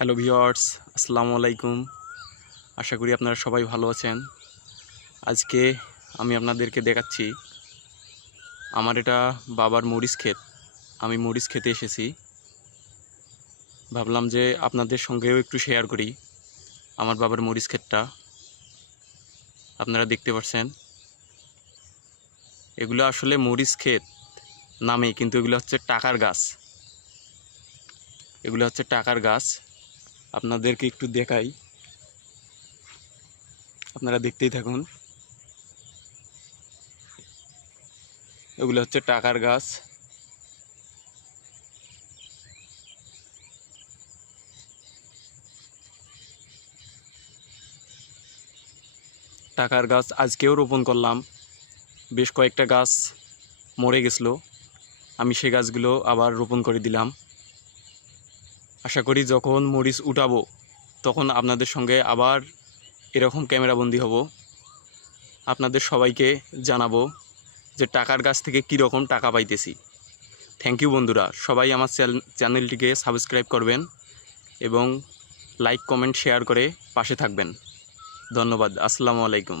Hello viewers, আসসালামু আলাইকুম। আশা করি আপনারা সবাই ভালো আছেন। আজকে আমি আপনাদেরকে দেখাচ্ছি আমার এটা বাবার মরিচ ক্ষেত। আমি মরিচ খেতে এসেছি, ভাবলাম যে আপনাদের সঙ্গেও একটু শেয়ার করি আমার বাবার মরিচ ক্ষেতটা। আপনারা দেখতে পাচ্ছেন এগুলো আসলে মরিচ ক্ষেত নামে, কিন্তু এগুলো হচ্ছে টাকার গাছ। এগুলো হচ্ছে টাকার গাছ। আপনাদেরকে একটু দেখাই, আপনারা দেখতেই থাকুন। এগুলো হচ্ছে টাকার গাছ। টাকার গাছ আজকেও রোপণ করলাম। বেশ কয়েকটা গাছ মরে গেছিলো, আমি সেই গাছগুলো আবার রোপণ করে দিলাম। আশা করি যখন মরিচ উঠাবো তখন আপনাদের সঙ্গে আবার এরকম ক্যামেরাবন্দি হব, আপনাদের সবাইকে জানাবো যে টাকার গাছ থেকে কীরকম টাকা পাইতেছি। থ্যাংক ইউ বন্ধুরা, সবাই আমার চ্যানেলটিকে সাবস্ক্রাইব করবেন এবং লাইক কমেন্ট শেয়ার করে পাশে থাকবেন। ধন্যবাদ। আসসালামু আলাইকুম।